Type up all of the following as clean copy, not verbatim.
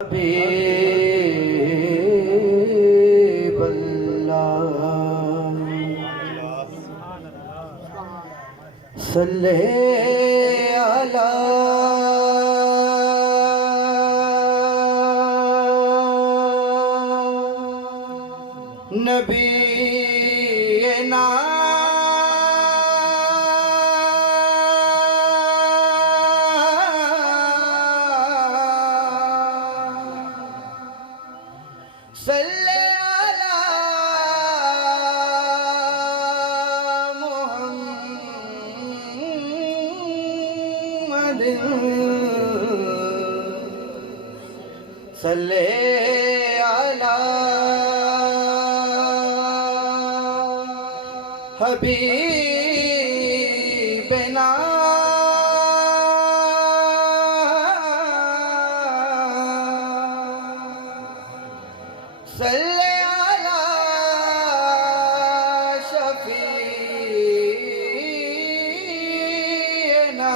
حبیب اللہ صلی علی نبینا صلی علی محمد صلی علی حبیبنا صلی علی شفیعنا۔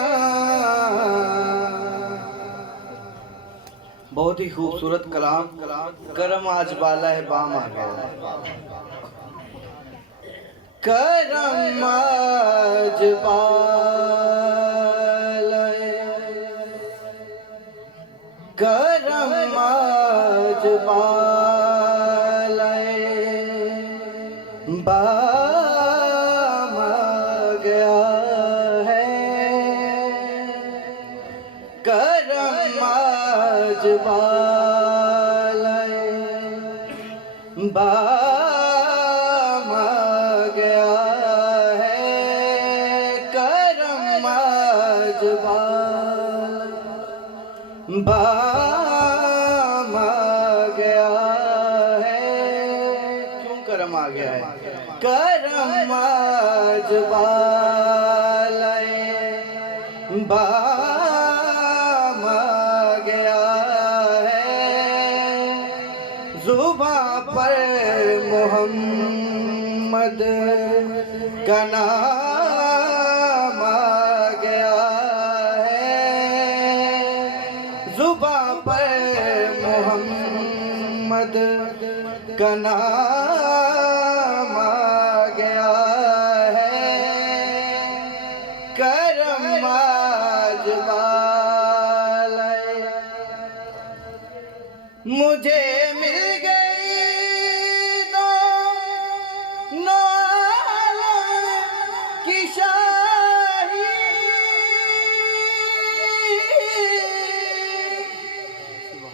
بہت ہی خوبصورت کلام، کرم آج بالا ہے بام آ گیا، کرم آج بالا ہے، کرم آج بالا ہے، بام آ گیا ہے، کرم آج بالا ہے، بام آ گیا ہے، کرم آج بالا، بام آ گیا ہے، کیوں کرم آ گیا ہے؟ کرم آج بالا ہے، بام آ گیا ہے، زباں پر محمد کا نام آ گیا ہے، زباں پر محمد کا نام آ گیا ہے، کرم آج بالا ہے، مجھے مل گئی نو عالم کی شاہی،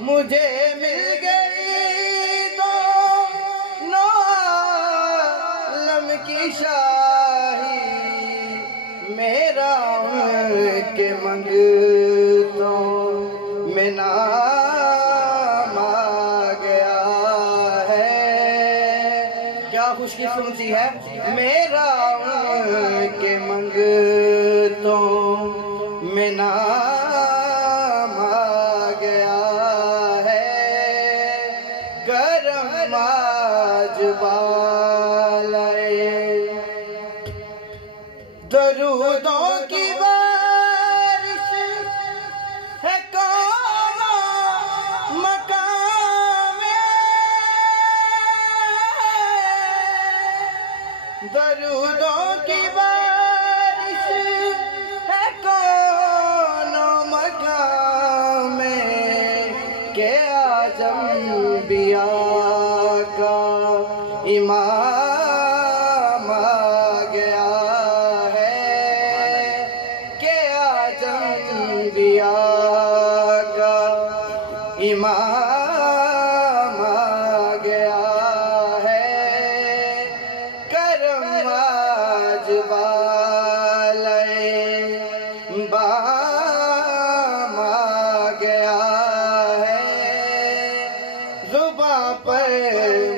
مجھے مل گئی نو عالم کی شاہی، میرا ان کے منگتوں میں نام آ گیا ہے، کیا خوش قسمتی ہے، میرا ان کے منگتوں میں نام آ گیا ہے، کرم آج بالا ہے، درودوں کی بارش ہے کون مقام میں، درودوں کی بارش ہے کون مقام میں، کہ آج انبیاء کا امام آ گیا ہے، کہ آج انبیاء کا امام آ گیا ہے، کرم آج بالا ہے، بام آ گیا ہے، زباں پر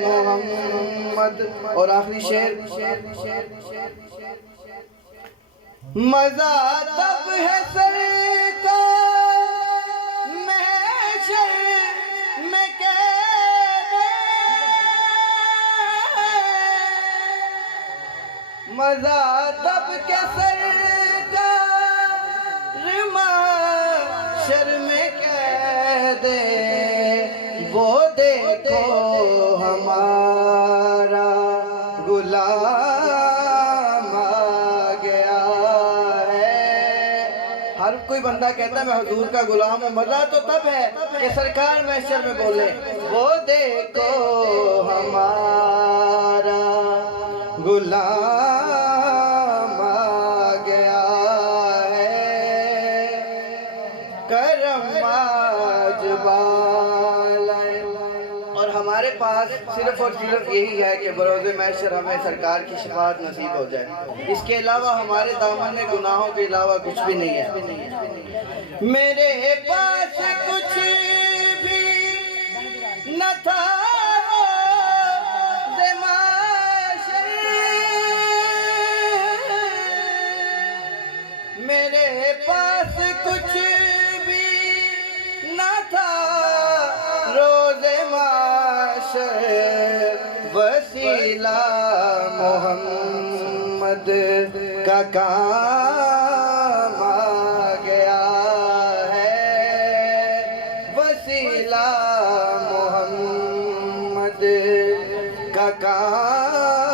محمد۔ اور آخری شعر، مزہ تب ہے سرکار محشر میں قید، مزہ تب کے سرکار محشر میں قید، وہ دیکھو ہمارا غلام آ گیا ہے۔ ہر کوئی بندہ کہتا ہے میں حضور کا غلام ہوں، مزہ تو تب ہے کہ سرکار محشر میں بولے وہ دیکھو ہمارا غلام آ گیا ہے، کرم آج بالائے۔ اور ہمارے پاس صرف اور صرف یہی ہے کہ بروز محشر ہمیں سرکار کی شفاعت نصیب ہو جائے، اس کے علاوہ ہمارے دامن میں گناہوں کے علاوہ کچھ بھی نہیں ہے۔ میرے پاس کچھ بھی نہ تھا روز محشر، میرے پاس کچھ بھی نہ تھا روز محشر، وسیلہ محمد کا کام آ گیا ہے، وسیلہ محمد کا کام